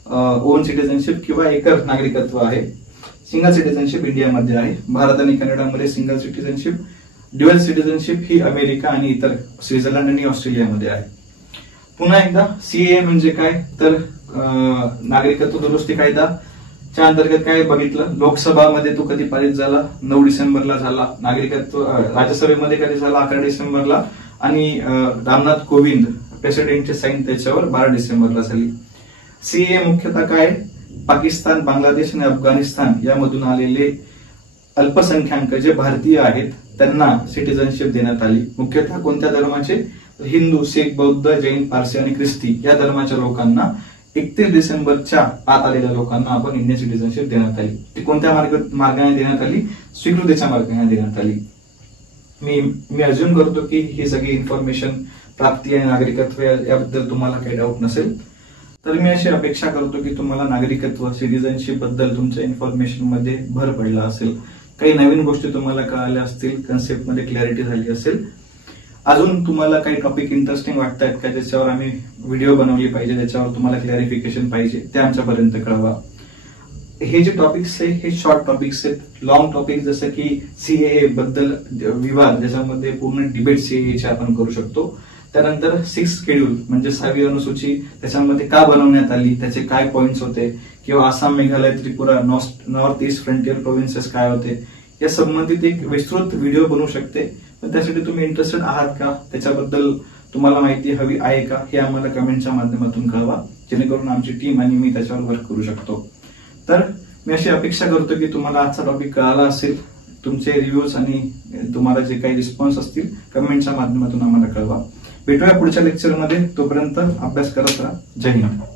on citizenship किंवा एकल नागरिकत्व आहे. सिंगल सिटीजनशिप इंडियामध्ये आहे. भारत आणि कॅनडामध्ये सिंगल सिटीजनशिप. ड्युअल सिटीजनशिप ही अमेरिका आणि इतर स्वित्झर्लंड आणि ऑस्ट्रेलियामध्ये आहे. पुन्हा एकदा सीएए म्हणजे काय तर नागरिकत्व दुरुस्ती कायदा च्या अंतर्गत काय बघितलं. लोकसभामध्ये तो कधी पारित झाला, 9 डिसेंबरला झाला. नागरिकत्व राज्यसभेमध्ये कधी झाला, 11 डिसेंबरला. आणि रामनाथ कोविंद प्रेसिडेंटचे साईन त्याच्यावर 12 डिसेंबरला झाली. सीएए मुख्यतः काय, पाकिस्तान, बांगलादेश आणि अफगाणिस्तान यामधून आलेले अल्पसंख्याक जे भारतीय आहेत त्यांना सिटीजनशिप देण्यात आली. मुख्यतः कोणत्या धर्माचे, हिंदू, शीख, बौद्ध, जैन, पारसी आणि ख्रिस्ती या धर्माच्या लोकांना 31 डिसेंबरच्या आत आलेल्या लोकांना आपण इंडियन सिटीजनशिप देण्यात आली. ती कोणत्या मार्गाने देण्यात आली, स्वीकृतीच्या मार्गाने देण्यात आली. मी अज्युम करतो की ही सगळी इन्फॉर्मेशन, प्राप्ती आणि नागरिकत्व याबद्दल तुम्हाला काही डाऊट नसेल. तर मी अशी अपेक्षा करतो की तुम्हाला नागरिकत्व, सिटीजनशिप बद्दल तुमच्या इन्फॉर्मेशन मध्ये भर पडला असेल. काही नवीन गोष्टी तुम्हाला कळाल्या असतील, कन्सेप्ट मध्ये क्लॅरिटी झाली असेल. अजून तुम्हाला काही टॉपिक इंटरेस्टिंग वाटतायत का ज्याच्यावर आम्ही व्हिडिओ बनवली पाहिजे, त्याच्यावर तुम्हाला क्लॅरिफिकेशन पाहिजे, ते आमच्यापर्यंत कळवा. हे जे टॉपिक्स आहे हे शॉर्ट टॉपिक्स आहेत. लॉंग टॉपिक जसं की सीएए बद्दल विवाद, ज्याच्यामध्ये पूर्ण डिबेट सीएएचे आपण करू शकतो. त्यानंतर 6 शेड्यूल म्हणजे 6वी अनुसूची त्याच्यामध्ये का बनवण्यात आली, त्याचे काय पॉइंट्स होते किंवा Assam, Meghalaya, Tripura, north east frontier provinces काय होते या संबंधित एक विस्तृत व्हिडिओ बनवू शकते. पण त्यासाठी तुम्ही इंटरेस्टेड आहात का, त्याच्याबद्दल तुम्हाला माहिती हवी आहे का, हे आम्हाला कमेंटच्या माध्यमातून कळवा, जेणेकरून आमची टीम आणि मी त्याच्यावर वर्क करू शकतो. तर मी अशी अपेक्षा करतो की तुम्हाला आजचा टॉपिक कळाला असेल. तुमचे रिव्ह्यूज आणि तुम्हाला जे काही रिस्पॉन्स असतील कमेंटच्या माध्यमातून आम्हाला कळवा. भेटूया पुढच्या लेक्चरमध्ये. तोपर्यंत अभ्यास करत राहा. जय हिंद.